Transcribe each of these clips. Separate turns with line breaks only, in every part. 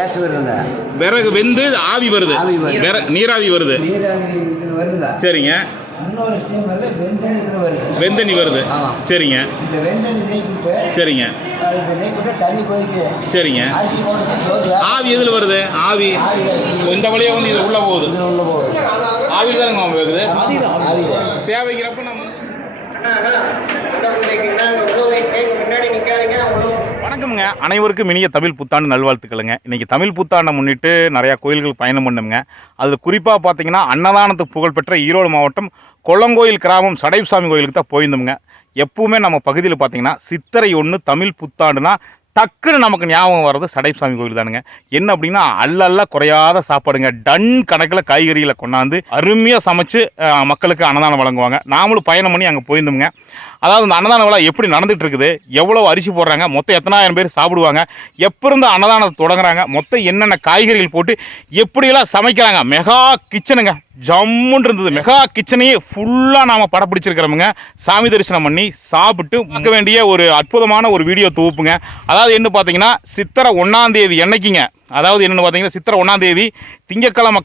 வருதுங்க
விறகு வெந்து ஆவி வருது
ஆவி வருது.
விற- நீராவி வருது
நீராவி இது
சரிங்க
இன்னொரு இது வருது
வெந்தனி வருது
ஆமா.
சரிங்க
இந்த வெந்தனி நீக்கிட்டு
சரிங்க
இது நீக்கிட்டு தண்ணி கொதிக்குது
சரிங்க
அரிசி போட்டு சோறு வேக
ஆவி எதில் வருது ஆவி
ஆவி.
இந்த வழியாக வந்து இது உள்ளே போகுது
இதுல உள்ள போகுது
ஆவி தானங்க வருது
ஆவி
தேவைங்கிறப்ப நம்ம வணக்கம்ங்க. அனைவருக்கும் இனிய தமிழ் புத்தாண்டு நல்வாழ்த்துக்களுங்க. இன்னைக்கு தமிழ் புத்தாண்டை முன்னிட்டு நிறையா கோயில்கள் பயணம் பண்ணுங்க அதில் குறிப்பாக பார்த்தீங்கன்னா அன்னதானத்துக்கு புகழ்பெற்ற ஈரோடு மாவட்டம் கொள்ளங்கோயில் கிராமம் சடைசாமி கோயிலுக்கு தான் போயிருந்தோம்ங்க. எப்பவுமே நம்ம பகுதியில் பார்த்தீங்கன்னா சித்திரை ஒன்று தமிழ் புத்தாண்டுனா டக்குன்னு நமக்கு ஞாபகம் வர்றது சடைப்சாமி கோயில் தானுங்க. என்ன அப்படின்னா அல்லல்ல குறையாத சாப்பாடுங்க. டன் கணக்கில் காய்கறிகளை கொண்டாந்து அருமையாக சமைச்சு மக்களுக்கு அன்னதானம் வழங்குவாங்க. நாமளும் பயணம் பண்ணி அங்கே போயிருந்தோம்ங்க. அதாவது இந்த அன்னதான விழா எப்படி நடந்துகிட்டு இருக்குது? எவ்வளோ அரிசி போடுறாங்க? மொத்தம் எத்தனாயிரம் பேர் சாப்பிடுவாங்க? எப்போ அன்னதானத்தை தொடங்குறாங்க? மொத்தம் என்னென்ன காய்கறிகள் போட்டு எப்படியெல்லாம் சமைக்கிறாங்க? மெகா கிச்சனுங்க. ஜம்முன்னு இருந்தது. மெகா கிச்சனையே ஃபுல்லாக நாம் படம் பிடிச்சிருக்கிறோமுங்க சாமி தரிசனம் பண்ணி சாப்பிட்டு பார்க்க வேண்டிய ஒரு அற்புதமான ஒரு வீடியோ தொகுப்புங்க. அதாவது என்ன பார்த்தீங்கன்னா சித்திரை ஒன்றாம் தேதி என்னைக்குங்க? அதாவது என்னென்னு பார்த்தீங்கன்னா சித்திரை ஒன்றாம் தேதி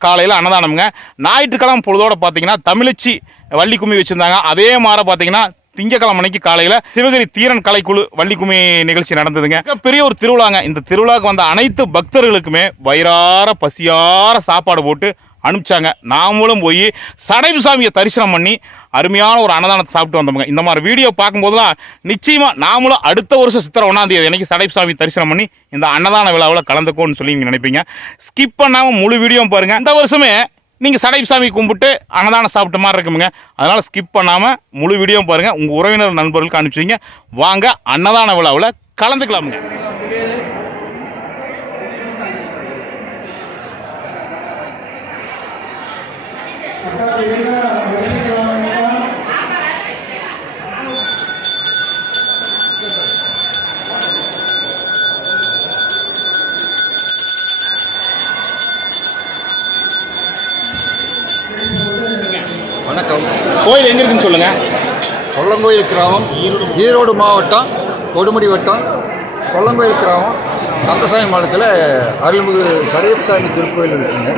காலையில் அன்னதானம்ங்க. ஞாயிற்றுக்கிழமை பொழுதோடு பார்த்தீங்கன்னா தமிழச்சி வள்ளி கும்மி வச்சுருந்தாங்க. அதே மாதிரி பார்த்தீங்கன்னா திங்கக்கிழமை அன்னைக்கு காலையில் சிவகிரி தீரன் கலைக்குழு வள்ளிக்குமி நிகழ்ச்சி நடந்ததுங்க. பெரிய ஒரு திருவிழாங்க. இந்த திருவிழாவுக்கு வந்த அனைத்து பக்தர்களுக்குமே வயிறார பசியார சாப்பாடு போட்டு அனுப்பிச்சாங்க. நாமளும் போய் சடைவு சாமியை தரிசனம் பண்ணி அருமையான ஒரு அன்னதானத்தை சாப்பிட்டு வந்தோமுங்க. இந்த மாதிரி வீடியோ பார்க்கும்போதெல்லாம் நிச்சயமாக நாமளும் அடுத்த வருஷம் சித்திரை ஒன்றாம் தேதி சடைப் சடைப்பு சாமி தரிசனம் பண்ணி இந்த அன்னதான விழாவில் கலந்துக்கோன்னு சொல்லி நீங்கள் நினைப்பீங்க. ஸ்கிப் பண்ணாமல் முழு வீடியோ பாருங்கள் இந்த வருஷமே நீங்கள் சடைப்பு சாமி கும்பிட்டு அன்னதானம் சாப்பிட்ட மாதிரி இருக்குமுங்க. அதனால் ஸ்கிப் பண்ணாமல் முழு வீடியோ பாருங்கள் உங்கள் உறவினர் நண்பர்களுக்கு அனுப்பிச்சிங்க வாங்க. அன்னதான விழாவில் கலந்துக்கலாமுங்க.
வணக்கம்
கோயில் எங்கே இருக்குன்னு சொல்லுங்கள்
கொல்லங்கோயில் கிராமம். ஈரோடு மாவட்டம் கொடுமுடி வட்டம். கொல்லங்கோயில் கிராமம். கந்தசாமி மாவட்டத்தில் அருள்மிகு சடையப்பசாமி திருக்கோயில் இருக்குங்க.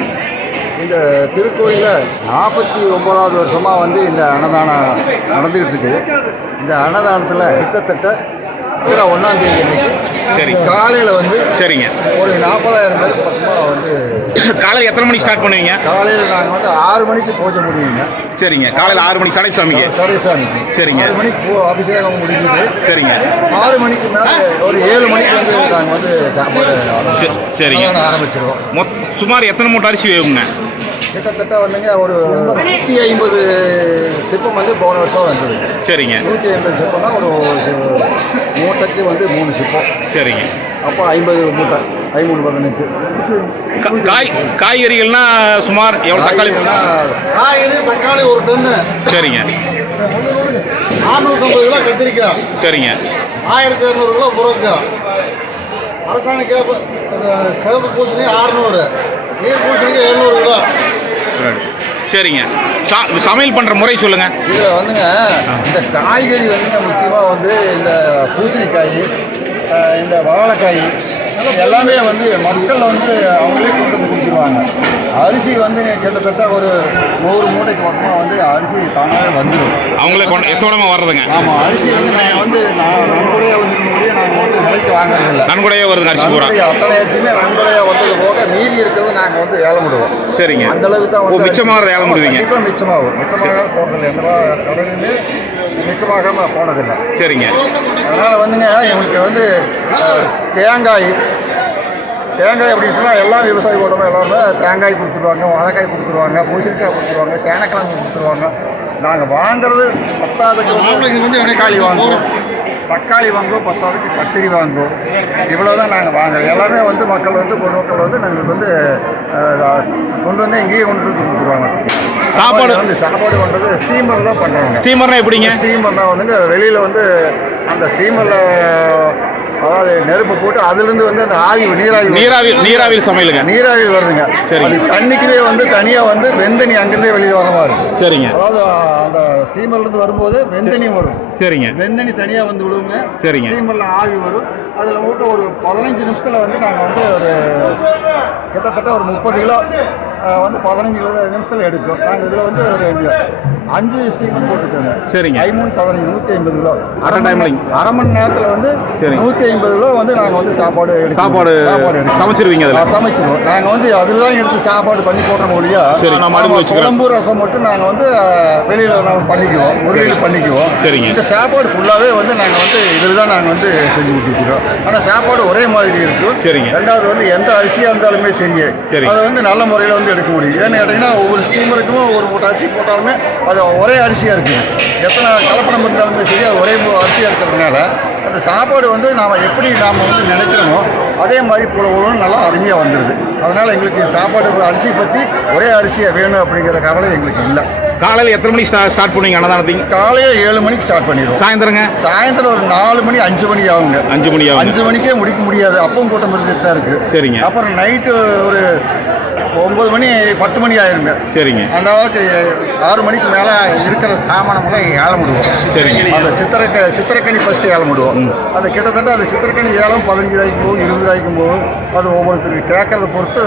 இந்த திருக்கோயிலில் நாற்பத்தி ஒம்பதாவது வருஷமாக வந்து இந்த அன்னதானம் நடந்துக்கிட்டு இருக்குது இந்த அன்னதானத்தில் கிட்டத்தட்ட சித்திரை ஒன்றாம் தேதி
சரி.
காலையில் வந்து
சரிங்க.
ஒரு நாற்பதாயிரம் பேர் பக்கமாக வந்து
காலையில் எத்தனை மணிக்கு ஸ்டார்ட் பண்ணுவீங்க?
காலையில் நாங்கள் வந்து ஆறு மணிக்கு பூஜை முடியுங்க.
சரிங்க. காலையில் ஆறு மணிக்கு சடைப்பு சாமிக்கு?
சரேசாமிக்கு
சரிங்க.
ஆறு மணிக்கு அபிஷேகம் முடிஞ்சுது.
சரிங்க.
ஆறு மணிக்கு மேலே ஒரு ஏழு மணிக்கு வந்து நாங்கள் வந்து சாப்பாடு
சரி, சரிங்க.
ஆரம்பிச்சிருவோம்.
மொத் சுமார் எத்தனை மூட்டை அரிசி வேகுங்க?
கிட்டத்தட்ட வந்துங்க ஒரு நூற்றி ஐம்பது சிப்பம் வந்து போன வருஷம் வந்தது.
சரிங்க.
நூற்றி ஐம்பது சிப்பம்னா ஒரு மூட்டைக்கு வந்து மூணு சிப்பம்
சரிங்க.
அப்போ ஐம்பது மூட்டை ஐநூறு பதினஞ்சு
கா- காய் காய்கறிகள்னா சுமார் எவ்வளோ தக்காளி?
காய்கறி தக்காளி ஒரு டன்னு.
சரிங்க.
நானூற்றம்பது கிலோ கத்திரிக்காய்.
சரிங்க.
ஆயிரத்தி இரநூறு கிலோ முருங்கைக்காய் அரசாணை கேப்பு சிவப்பு பூசணி அறுநூறு. நீர் பூசணிக்கு எழுநூறு கிலோ.
சரிங்க. சா- சமையல் பண்ணுற முறை சொல்லுங்கள்
இதில் வந்துங்க. இந்த காய்கறி வந்துங்க முக்கியமாக வந்து இந்த பூசணிக்காய் இந்த வாழைக்காய் எல்லாமே வந்து மக்கள் வந்து அவங்களே கொண்டு கொடுத்துருவாங்க. அரிசி வந்து கிட்டத்தட்ட ஒரு நூறு மூட்டைக்கு பக்கமாக வந்து அரிசி தானாகவே வந்துடும்
அவங்களே கொண்டு எசோடமாக வர்றதுங்க.
ஆமாம் அரிசி வந்து நாங்கள் வந்து நான் நன்கொடையாக வந்து நாங்கள் வந்து விலைக்கு வாங்குறது இல்லை
நன்கொடையே வருதுங்க அரிசி பூரா.
அத்தனை அரிசியுமே நன்கொடையாக வந்தது போக மீதி இருக்கிறது நாங்கள் வந்து ஏலம் விடுவோம்.
சரிங்க.
அந்த அளவுக்கு தான்
மிச்சமாகறத ஏலம் விடுவீங்க?
கண்டிப்பாக மிச்சமாகும். மிச்சமாக போனதில்லை எந்த கடையிலுமே மிச்சமாகாமல் போனதில்லை.
சரிங்க.
அதனால் வந்துங்க எங்களுக்கு வந்து தேங்காய். தேங்காய் அப்படின்னு சொன்னால் எல்லா விவசாயி போடுறோம் எல்லாருமே தேங்காய் கொடுத்துருவாங்க வாழைக்காய் கொடுத்துருவாங்க பூசணிக்காய் கொடுத்துருவாங்க சேனக்கிழங்கு கொடுத்துருவாங்க. நாங்கள் வாங்குறது பத்தாவதுக்கு தக்காளி வாங்குவோம். தக்காளி வாங்குவோம் பத்தாவதுக்கு கத்திரி வாங்குவோம். இவ்வளோ தான் நாங்கள் வாங்குறோம் எல்லாமே வந்து மக்கள் வந்து பொதுமக்கள் வந்து நாங்கள் வந்து கொண்டு வந்து இங்கேயே கொண்டு வந்து கொடுத்துருவாங்க.
சாப்பாடு
சாப்பாடு பண்ணுறது ஸ்டீமர் தான் பண்ணுறாங்க
ஸ்டீமர்னா எப்படிங்க?
ஸ்டீமர்னா வந்துங்க வெளியில் வந்து அந்த ஸ்டீமரில் அதாவது நெருப்பு போட்டு அதுலேருந்து வந்து அந்த ஆவி நீராவி.
நீராவி நீராவியில் சமையலுங்க.
நீராவி வருதுங்க.
சரிங்க.
அது தண்ணிக்குள்ளே வந்து தனியாக வந்து வெந்தனி அங்கேருந்தே வெளியே வர மாதிரி
சரிங்க.
அதாவது அந்த ஸ்டீமர்லேருந்து வரும்போது வெந்தனியும் வரும்.
சரிங்க.
வெந்தனி தனியாக வந்து விடுவோங்க
சரிங்க.
ஸ்டீமரில் ஆவி வரும். அதில் விட்டு ஒரு பதினஞ்சு நிமிஷத்தில் வந்து நாங்கள் வந்து ஒரு கிட்டத்தட்ட ஒரு முப்பது கிலோ வந்து பதினஞ்சு கிலோ நிமிஷத்தில் எடுக்கும் நாங்கள் இதில் வந்து ஒரு அஞ்சு ஸ்டீமர் போட்டுக்கோங்க
சரிங்க.
ஐமூணு பதினஞ்சு நூற்றி ஐம்பது கிலோ
அரை டைம்லைங்க.
அரை மணி நேரத்தில் வந்து
சரிங்க.
நூற்றி ஐம்பது கிலோ வந்து நாங்கள் வந்து சாப்பாடு.
சாப்பாடு. சமைச்சிருவீங்க அதில்
சமைச்சிருவோம் நாங்கள் வந்து அதில் தான் எடுத்து சாப்பாடு பண்ணி போடுற மொழியா
சரி, நம்ம அடுப்பு வச்சுக்கிறோம்.
குழம்பு ரசம் மட்டும் நாங்கள் வந்து வெளியில நம்ம பண்ணிக்குவோம் உருளையில் பண்ணிக்குவோம்
சரிங்க.
இந்த சாப்பாடு ஃபுல்லாகவே வந்து நாங்கள் வந்து இதில் தான் நாங்கள் வந்து செஞ்சு ஊற்றிக்கிறோம் ஆனால் சாப்பாடு ஒரே மாதிரி இருக்கும்
சரிங்க.
ரெண்டாவது வந்து எந்த அரிசியாக இருந்தாலுமே சரி
சரிங்க.
அதை வந்து நல்ல முறையில் வந்து எடுக்க முடியும் ஏன்னு கேட்டிங்கன்னா ஒவ்வொரு ஸ்டீமருக்கும் ஒவ்வொரு மூட்டை அரிசி போட்டாலுமே அது ஒரே அரிசியாக இருக்குது எத்தனை கலப்படம் இருந்தாலுமே சரி அது ஒரே அரிசியாக இருக்கிறதுனால அந்த சாப்பாடு வந்து நாம் எப்படி நாம் வந்து நினைக்கிறோமோ அதே மாதிரி போல உணவு நல்லா அருமையாக வந்துடுது அதனால் எங்களுக்கு சாப்பாடு அரிசி பற்றி ஒரே அரிசியாக வேணும் அப்படிங்கிற கவலை எங்களுக்கு இல்லை.
காலையில் எத்தனை மணிக்கு ஸ்டா ஸ்டார்ட் பண்ணுவீங்க அன்னதானத்தைங்க
காலையில் ஏழு மணிக்கு ஸ்டார்ட் பண்ணிடுவோம்.
சாயந்தரங்க?
சாயந்தரம் ஒரு நாலு மணி அஞ்சு மணி ஆகுங்க.
அஞ்சு மணி ஆகும்
அஞ்சு மணிக்கே முடிக்க முடியாது. அப்பவும் கூட்டம் இருந்துட்டு தான் இருக்கு.
சரிங்க.
அப்புறம் நைட்டு ஒரு ஒன்பது மணி பத்து மணி ஆயிருங்க.
சரிங்க.
அந்த அளவுக்கு ஆறு மணிக்கு மேலே இருக்கிற சாமானமெல்லாம் ஏலம் விடுவோம்
சரிங்க.
அந்த சித்திரக்க சித்திரக்கனி ஃபஸ்ட்டு ஏலம் விடுவோம் அது கிட்டத்தட்ட அது சித்திரக்கனி ஏலம் பதினஞ்சு ரூபாய்க்கு இருபது ரூபாய்க்கு போகும் அது ஒவ்வொருத்தருக்கு கேட்கறத பொறுத்து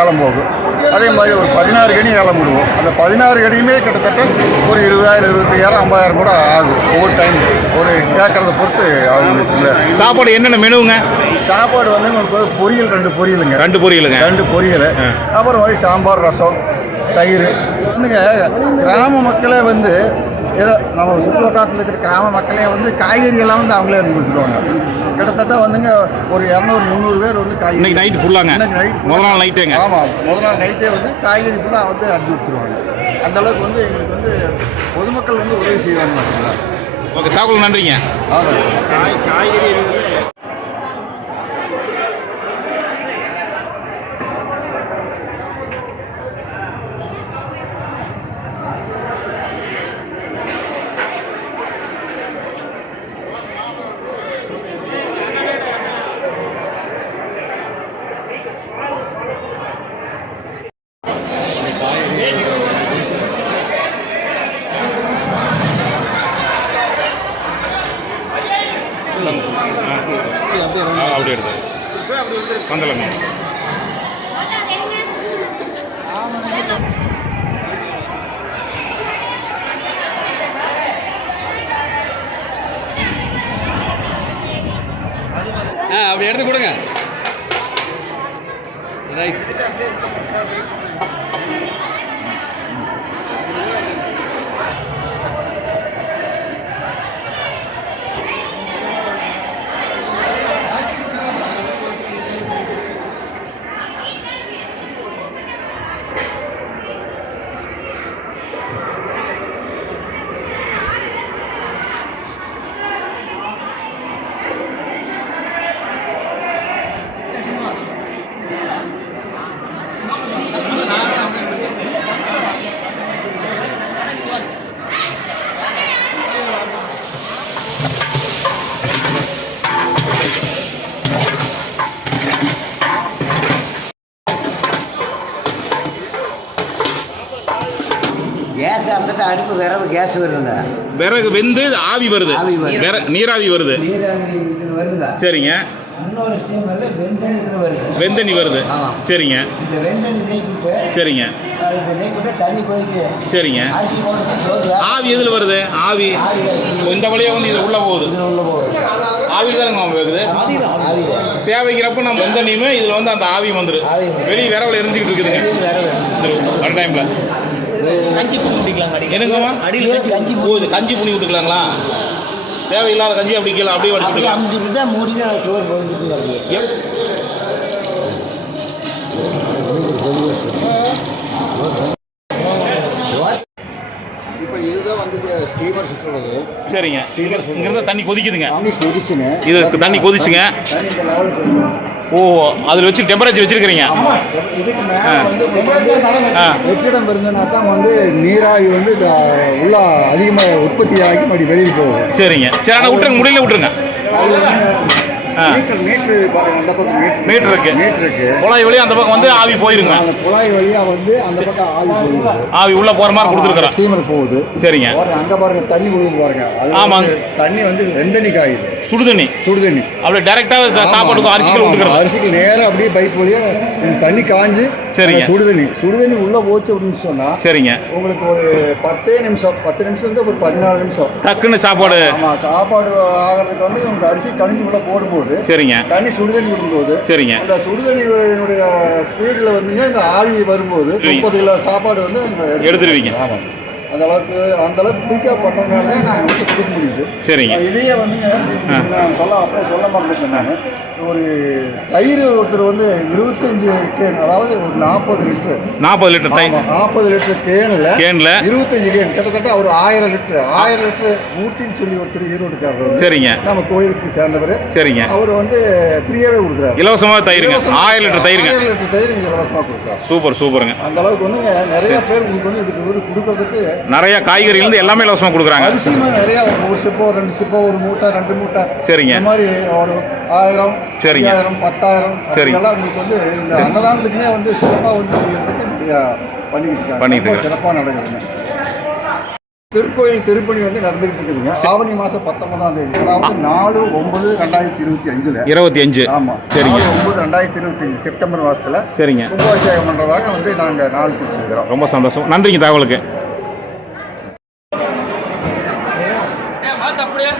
ஏலம் போகும் அதே மாதிரி ஒரு பதினாறு கனி ஏலம் விடுவோம். அந்த பதினாறு கனியுமே கிட்டத்தட்ட ஒரு இருபதாயிரம் இருபத்தையாயிரம் ஐம்பதாயிரம் கூட ஆகும் ஒவ்வொரு டைம் ஒரு கேட்கறத பொறுத்து ஆகும்.
சாப்பாடு என்னென்ன மெனுவுங்க
சாப்பாடு வந்து உங்களுக்கு பொரியல் ரெண்டு பொரியலுங்க.
ரெண்டு பொரியலுங்க.
ரெண்டு பொரியல். அப்புறம் வந்து சாம்பார் ரசம் தயிர். இன்னுங்க கிராம மக்களே வந்து ஏதோ நம்ம சுற்று வட்டாரத்தில் இருக்கிற கிராம மக்களே வந்து காய்கறி எல்லாம் வந்து அவங்களே இருந்து கொடுத்துருவாங்க கிட்டத்தட்ட வந்துங்க ஒரு இரநூறு முந்நூறு பேர் வந்து காய்கறி
இன்னைக்கு நைட்டு ஃபுல்லாங்க
full-
முதல் நாள் நைட்டேங்க
ஆமாம் முதல் நாள் நைட்டே வந்து காய்கறி ஃபுல்லாக வந்து அனுப்பி விட்டுருவாங்க அந்த அளவுக்கு வந்து எங்களுக்கு வந்து பொதுமக்கள் வந்து உதவி செய்வாங்க.
ஓகே தகவல் நன்றிங்க.
ஆமாம்
Ándale.
விறகு வெந்து ஆவி வருது. நீராவி வருது. சரிங்க.
வெந்தனி வருது.
சரிங்க. சரிங்க. சரிங்க. ஆவி எதில் வருது? ஆவி. இந்த வழியாக வந்து இது உள்ளே போகுது.
இதில் உள்ள போகுது.
ஆவி தானே இருக்குது?
ஆவி
தேவைக்கிறப்ப நம்ம எந்த நீமே இதில் வந்து அந்த ஆவி வந்துடும்
வந்துரும்.
வெளியே விரவில் எரிஞ்சுக்கிட்டு இருக்குதுங்க. டைமில்
கஞ்சி புண்ணி விட்டுக்கலாம்
என்னங்கம்மா?
கீழே கஞ்சி
இது கஞ்சி புண்ணி விட்டுக்கலாங்களா தேவையில்லாத கஞ்சி அப்படி கீழே அப்படியே வடிச்சு
அப்படியே
விட்டுக்கலாம்
அமுச்சிட்டு தான் மூடினா சோறு போயிட்டு அப்படியே
எப்-
இப்போ இதுதான் வந்து ஸ்டீமர் சுற்றுறது.
சரிங்க. இங்கிருந்து தண்ணி கொதிக்குதுங்க.
தண்ணி கொதிச்சுங்க
இது தண்ணி கொதிச்சுங்க. ஓ அதில் வச்சு டெம்பரேச்சர் வச்சிருக்கிறீங்க.
வெற்றிடம் இருந்ததுனா தான் வந்து நீராவி வந்து உள்ள அதிகமாக உற்பத்தி ஆகி மறுபடி வெளியில் போகும்.
சரிங்க. சரி ஆனால் விட்டுருங்க முடியல விட்டுருங்க.
மீட்டர்
இருக்கு
மீட்டர். இருக்கு.
குழாய் வழி அந்த பக்கம் வந்து ஆவி போயிருங்க.
அந்த குழாய் வழியா வந்து அந்த பக்கம் ஆவி போகுது.
ஆவி உள்ள போற மாதிரி கொடுத்துருக்குறோம்.
ஸ்டீமர் போகுது.
சரிங்க.
அங்க பாருங்க தண்ணி விழுது பாருங்க.
ஆமாங்க.
தண்ணி வந்து வெந்தண்ணி காயுது
சுடுதண்ணி.
சுடு தண்ணி
அப்படியே டைரக்டா சாப்பாட்டுக்கும் அரிசிகள்
ஆமா,
விட்டுக்கிறது.
அரிசிக்கு நேரா அப்படியே பைப் வழியா இந்த தண்ணி காஞ்சு
சரிங்க.
அந்த சுடு தண்ணி சுடு தண்ணி உள்ள போச்சு அப்படின்னு சொன்னா
சரிங்க.
உங்களுக்கு ஒரு பத்தே நிமிஷம் பத்து நிமிஷம் இருந்து ஒரு பதினாலு நிமிஷம்.
டக்குன்னு சாப்பாடு.
ஆமா சாப்பாடு ஆகிறதுக்கு வந்து உங்களுக்கு அரிசி கணிஞ்சு உள்ள போடும்போது
சரிங்க.
தண்ணி சுடுதண்ணி விடும்போது
சரிங்க.
அந்த சுடுதண்ணியினுடைய ஸ்பீடில் வந்துங்க இந்த ஆவி வரும்போது. முப்பது கிலோ சாப்பாடு வந்து
எடுத்துருவீங்க.
ஆமாம் அந்த அளவுக்கு அந்த அளவுக்கு குயிக்காக பண்ணுறதுனால தான் நான் வந்து கொடுக்க முடியுது.
சரிங்க.
இதையே வந்து நான் சொல்ல அப்படியே சொல்ல மாட்டேன் நான். ஒரு தயிர் ஒருத்தர் வந்து இருபத்தஞ்சு கேன் அதாவது ஒரு நாற்பது லிட்டரு.
நாற்பது லிட்டர் டைம்
நாற்பது லிட்டர் கேனில்
கேன்ல.
இருபத்தஞ்சு கேன் கிட்டத்தட்ட ஒரு ஆயிரம் லிட்டரு. ஆயிரம் லிட்டரு மூர்த்தின்னு சொல்லி ஒருத்தர் ஈரோடுக்காரர்
சரிங்க.
நம்ம கோயிலுக்கு சேர்ந்தவர்.
சரிங்க.
அவர் வந்து ஃப்ரீயாகவே கொடுக்குறாரு.
இலவசமா தயிருங்க. ஆயிரம் லிட்டர் தயிருங்க.
ஆயிரம் லிட்டர் தயிர் இலவசமாக கொடுக்குறாரு.
சூப்பர் சூப்பருங்க.
அந்த அளவுக்கு வந்து நிறைய பேர் உங்களுக்கு வந்து இதுக்கு வந்து கொடுக்கறதுக்கு
நிறைய காய்கறிகள் இருந்து எல்லாமே இலவசமா கொடுக்குறாங்க.
அரிசியுமே நிறைய ஒரு சிப்போ ரெண்டு சிப்போ ஒரு மூட்டை ரெண்டு மூட்டை.
சரிங்க.
இந்த மாதிரி ஒரு ஆயிரம்
சரிங்க.
ஐயாயிரம் பத்தாயிரம்.
சரிங்க.
அதெல்லாம் உங்களுக்கு வந்து இந்த அன்னதானத்துக்குனே வந்து சிறப்பாக வந்து செய்யறதுக்கு பண்ணிக்கிட்டு இருக்காங்க. சிறப்பாக நடக்குதுங்க திருக்கோயில் திருப்பணி வந்து நடந்துகிட்டு இருக்குதுங்க. ஆவணி மாதம் பத்தொன்பதாம் தேதி. அதாவது நாலு ஒன்பது ரெண்டாயிரத்தி இருபத்தி அஞ்சுல.
இருபத்தி அஞ்சு.
ஆமா.
சரிங்க.
ஒன்பது ரெண்டாயிரத்தி இருபத்தி அஞ்சு செப்டம்பர் மாசத்துல
சரிங்க.
கும்பாபிஷேகம் பண்றதாக வந்து நாங்க நாள் பிடிச்சிருக்கிறோம்
ரொம்ப சந்தோஷம். நன்றிங்க தகவலுக்கு
ஏன் மாத்த அப்படியே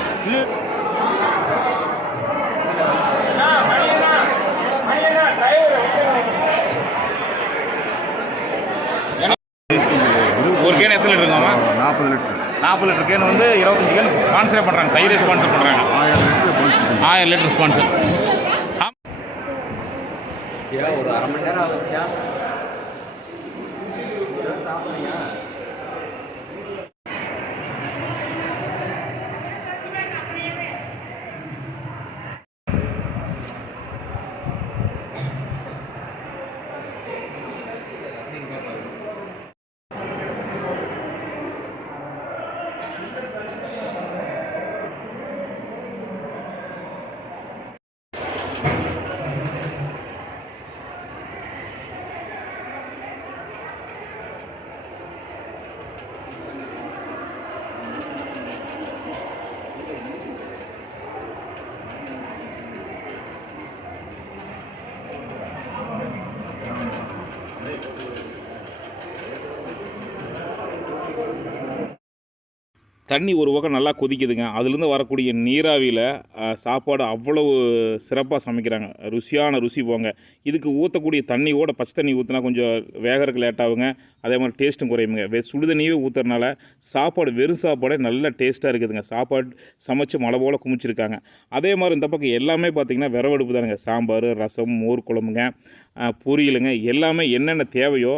ஒரு கேன் எத்தனை லிட்டர் இருக்காமா
நாற்பது லிட்டர்.
நாற்பது லிட்டர் கேன் வந்து இருபத்தஞ்சு கேன் ஸ்பான்சரே பண்ணுறாங்க தயிரே ஸ்பான்சர் பண்ணுறாங்க
ஆயிரம் லிட்டர்
ஆயிரம் லிட்டர் ஸ்பான்சர் தண்ணி ஒரு பக்கம் நல்லா கொதிக்குதுங்க. அதுலேருந்து வரக்கூடிய நீராவியில் சாப்பாடு அவ்வளவு சிறப்பாக சமைக்கிறாங்க. ருசியான ருசி போங்க. இதுக்கு ஊற்றக்கூடிய தண்ணியோட பச்சை தண்ணி ஊற்றினா கொஞ்சம் வேகறதுக்கு லேட் ஆகுங்க. அதே மாதிரி டேஸ்ட்டும் குறையுங்க. வெ சுடு தண்ணியே ஊற்றுறனால சாப்பாடு வெறும் சாப்பாடே நல்ல டேஸ்ட்டாக இருக்குதுங்க. சாப்பாடு சமைச்சு மழை போல் குமிச்சிருக்காங்க. அதே மாதிரி இந்த பக்கம் எல்லாமே பார்த்திங்கன்னா விரவடுப்பு தானுங்க. சாம்பார் ரசம் மோர் குழம்புங்க பொரியலுங்க. எல்லாமே என்னென்ன தேவையோ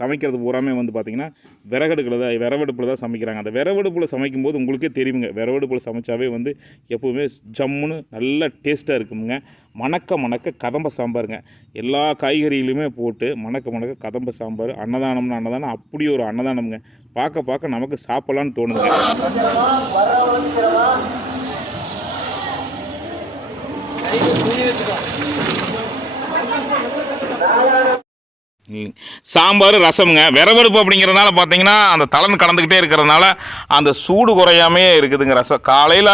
சமைக்கிறது பூராமே வந்து பார்த்திங்கன்னா விறகடுக்கில் தான் விறவடுப்பில் தான் சமைக்கிறாங்க. அந்த விறவடுப்பில் சமைக்கும்போது உங்களுக்கே தெரியுங்க விறவடுப்பில் சமைச்சாவே வந்து எப்போவுமே ஜம்முன்னு நல்ல டேஸ்ட்டாக இருக்குமுங்க. மணக்க மணக்க கதம்ப சாம்பாருங்க. எல்லா காய்கறிகளுமே போட்டு மணக்க மணக்க கதம்ப சாம்பார் அன்னதானம்னு அன்னதானம் அப்படி ஒரு அன்னதானம்ங்க. பார்க்க பார்க்க நமக்கு சாப்பிட்லான்னு தோணுதுங்க. சாம்பார் ரசமுங்க. விறவெடுப்பு அப்படிங்கிறதுனால பார்த்தீங்கன்னா அந்த தலன் கலந்துக்கிட்டே இருக்கிறதுனால அந்த சூடு குறையாமே இருக்குதுங்க ரசம். காலையில்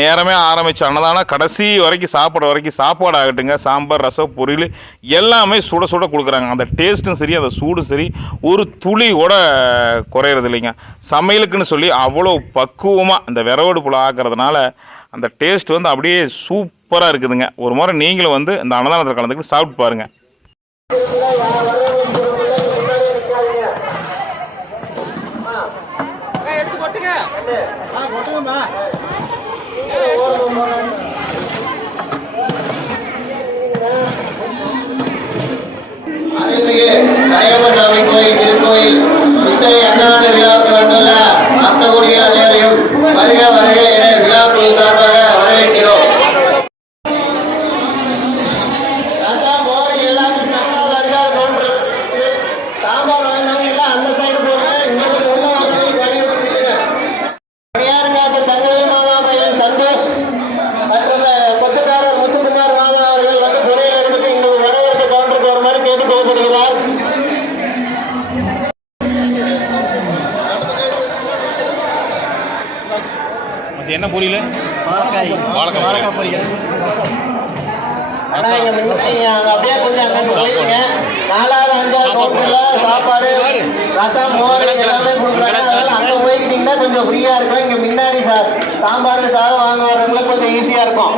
நேரமே ஆரம்பித்த அன்னதானம் கடைசி வரைக்கும் சாப்பிட்ற வரைக்கும் சாப்பாடு ஆகட்டுங்க. சாம்பார் ரசம் பொரியல் எல்லாமே சுட சுட கொடுக்குறாங்க. அந்த டேஸ்ட்டும் சரி அந்த சூடும் சரி ஒரு துளி கூட குறையிறது இல்லைங்க சமையலுக்குன்னு சொல்லி அவ்வளோ பக்குவமாக இந்த விறவெடுப்பில் ஆக்கிறதுனால அந்த டேஸ்ட் வந்து அப்படியே சூப்பராக இருக்குதுங்க. ஒரு முறை நீங்களும் வந்து இந்த அன்னதானத்தில் கலந்துக்கிட்டு சாப்பிட்டு பாருங்கள்
ஏய், எடுத்து கொட்டுங்க
அருள்மிகு ஐயப்பசாமி கோயில் திருக்கோயில் இத்தனை அன்னதான விழாவுக்கு வந்துள்ள பக்தகுடிகள் அனைவரையும் வருக வருக. கொஞ்சம்
ஃப்ரீயாக
இருக்கலாம் இங்கே முன்னாடி சார் சாம்பார் சாதம் வாங்குவாருங்களுக்கு கொஞ்சம் ஈஸியாக இருக்கும்.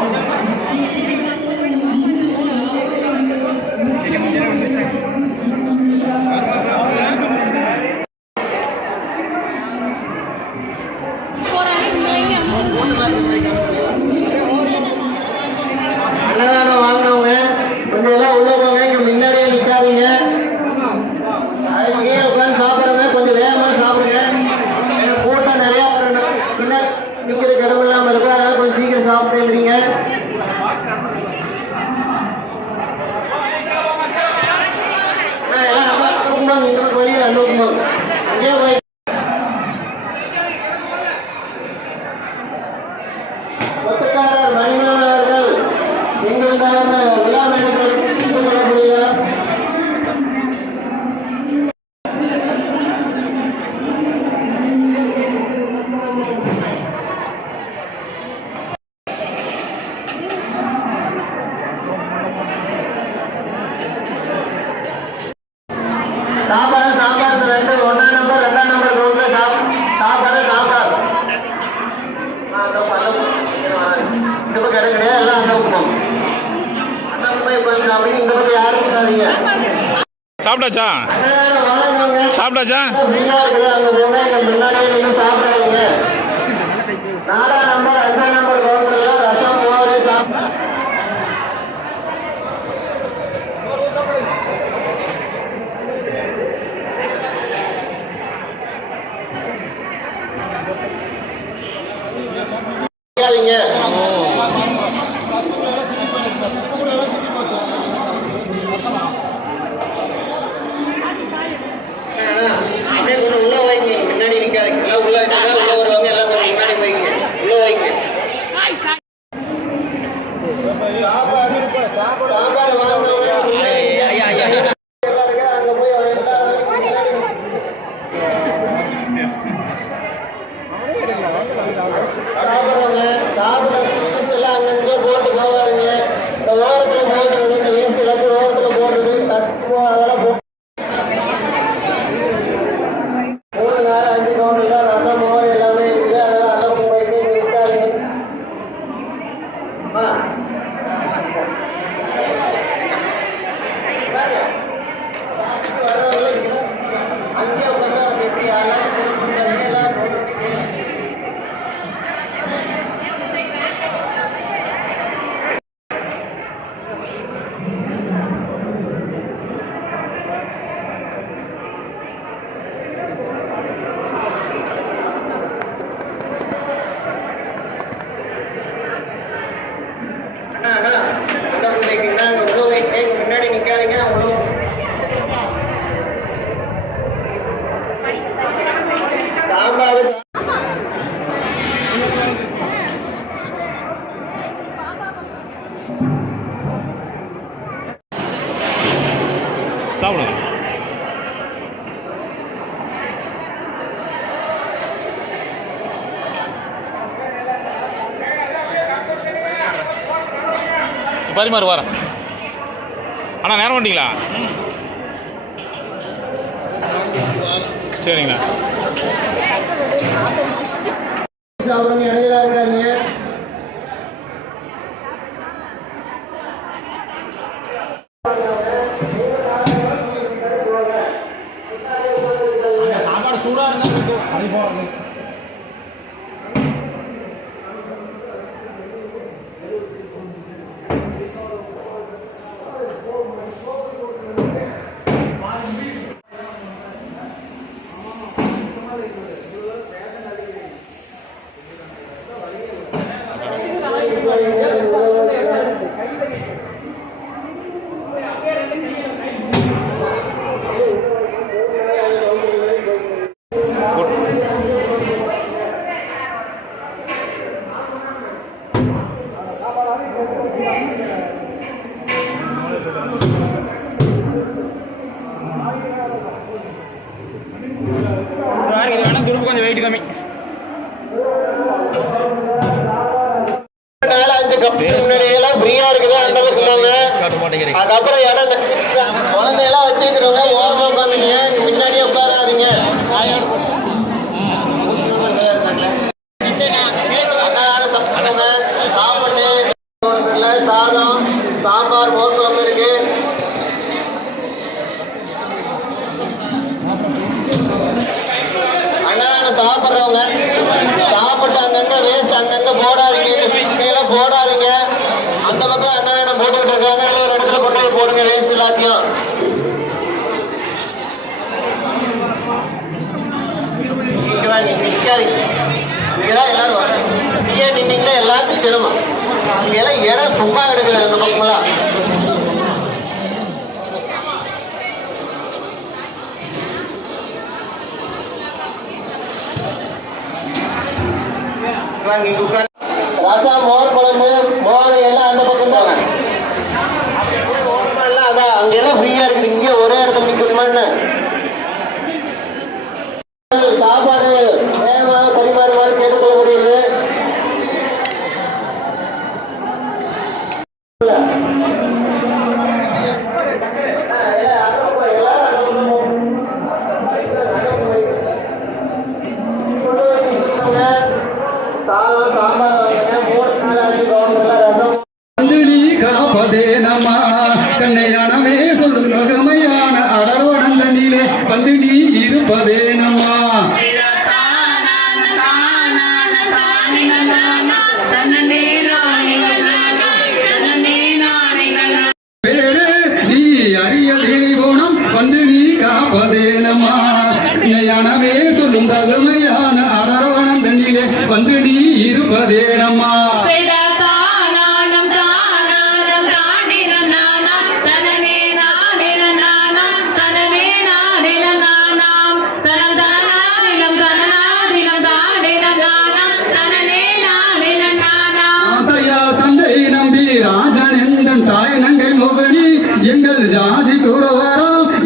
ஒத்துக்காரர் மணிமாணவர்கள் எங்களுடைய விழா மேடைகளை
சாப்பிட்டாச்சா? சாப்பிட்டாச்சா?
பரிமாறுவார் அண்ணா
நேரம் வண்டிங்களா சரிங்கண்ணா
அவரும் இடையில இருக்காங்க சாப்பாடு சூடாக இருந்தால் இங்கெல்லாம் இடம் சும்மா எடுக்கல உட்கார். ரசம் மோர் குழம்பு மோர் எல்லாம் அந்த பக்கம் தான். எல்லாம் அதான் அங்க எல்லாம் ஃப்ரீயா இருக்குது. இங்க ஒரே இடத்துல நிக்கணுமான்னு சாப்பாடு வேகமாக பரிமாறுமாறு கேட்டுக்கொள்ள முடியுது சாதம் சாம்பார் வாங்கினேன் மூணு நாள் ஆச்சு கவர்மெண்ட்ல ரசம்
வந்து நீ காப்பதே நம்மா கண்ணையானவே சொல்லும் மகமையான அடர்வடந்த நீலே வந்து நீ இருப்பதேனம்மா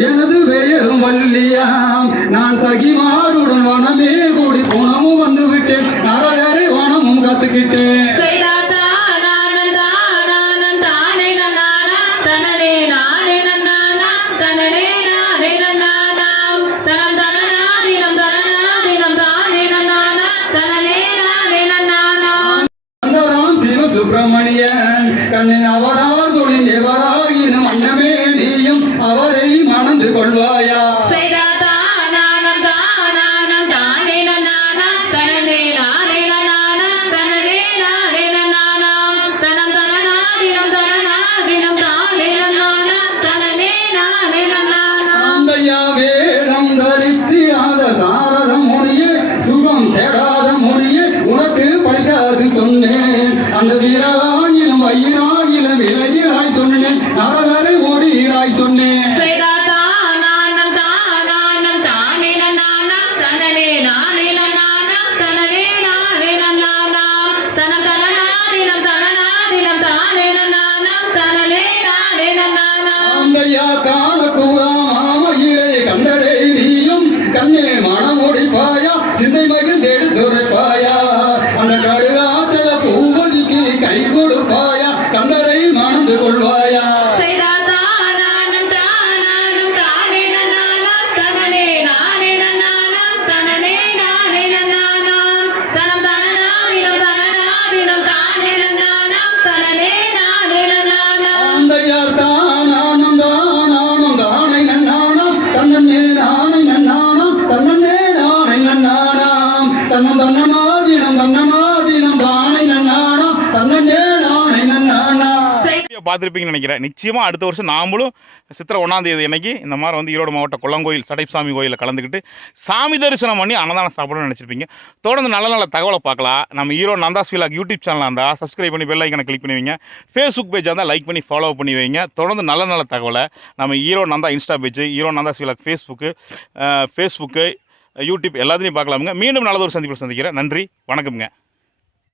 எனது பெயரும் வள்ளியாம் நான் சகிமாருடன் வனமே கூடி போனமும் வந்து விட்டேன் நரகரை வனமும் கத்துக்கிட்டேன்.
பார்த்துருப்பீங்கன்னு நினைக்கிறேன். நிச்சயமாக அடுத்த வருஷம் நாமளும் சித்திரை ஒன்றாந்தேதி அன்னைக்கு இந்த மாதிரி வந்து ஈரோடு மாவட்ட கொல்லங்கோயில் சடைப்சாமி கோயிலில் கலந்துக்கிட்டு சாமி தரிசனம் பண்ணி அன்னதானம் சாப்பிடணும்னு நினச்சிருப்பீங்க. தொடர்ந்து நல்ல நல்ல தகவலை பார்க்கலாம். நம்ம ஈரோடு நந்தாஸ் விலாக் யூடியூப் சேனலாக இருந்தால் சப்ஸ்கிரைப் பண்ணி பெல் ஐக்கனை கிளிக் பண்ணி வைங்க ஃபேஸ்புக் பேஜாக இருந்தால் லைக் பண்ணி ஃபாலோ பண்ணி வைங்க. தொடர்ந்து நல்ல நல்ல தகவலை நம்ம Erode Nanda insta page Erode Nanda's vlog Facebook Facebook YouTube எல்லாத்தையும் பார்க்கலாமுங்க. மீண்டும் நல்லதொரு சந்திப்பில் சந்திக்கிறேன். நன்றி வணக்கம்ங்க.